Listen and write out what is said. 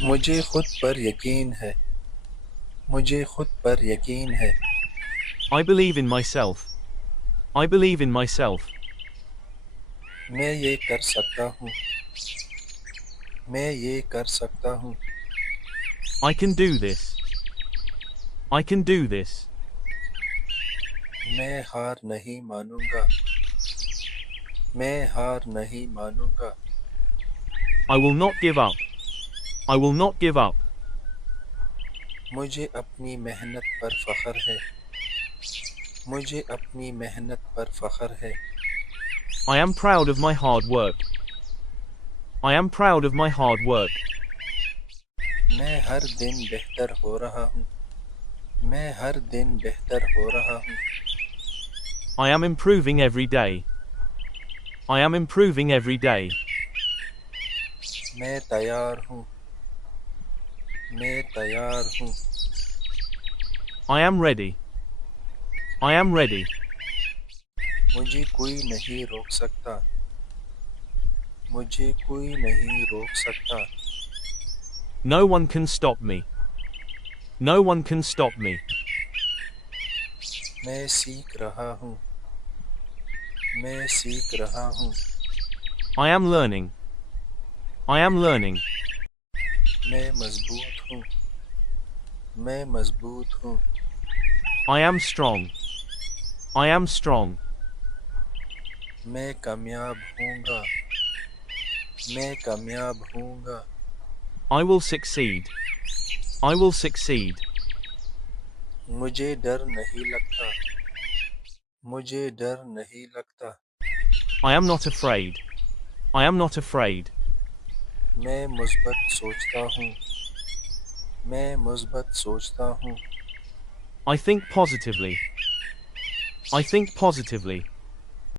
مجھے خود پر یقین ہے، مجھے خود پر یقین ہے، I believe in myself. I believe in myself. میں یہ کر سکتا ہوں، میں یہ کر سکتا ہوں، I can do this. I can do this. میں ہار نہیں مانوں گا، میں ہار نہیں مانوں گا، I will not give up. I will not give up. مجھے اپنی محنت پر فخر ہے، مجھے اپنی محنت پر فخر ہے، I am proud of my hard work. I am proud of my hard work. میں ہر دن بہتر ہو رہا ہوں، میں ہر دن بہتر ہو رہا ہوں، I am improving every day. I am improving every day. میں تیار ہوں، میں تیار ہوں، I am ready. I am ready. مجھے کوئی نہیں روک سکتا، مجھے کوئی نہیں روک سکتا، No one can stop me. No one can stop me. میں سیکھ رہا ہوں، میں سیکھ رہا ہوں، I am learning. I am learning. میں مضبوط ہوں، میں مضبوط ہوں، I am strong. I am strong. میں کامیاب ہوں گا، میں کامیاب ہوں گا، I will succeed. I will succeed. مجھے ڈر نہیں لگتا، مجھے ڈر نہیں لگتا، I am not afraid. I am not afraid. میں مثبت سوچتا ہوں، میں مثبت سوچتا ہوں، I think positively. I think positively.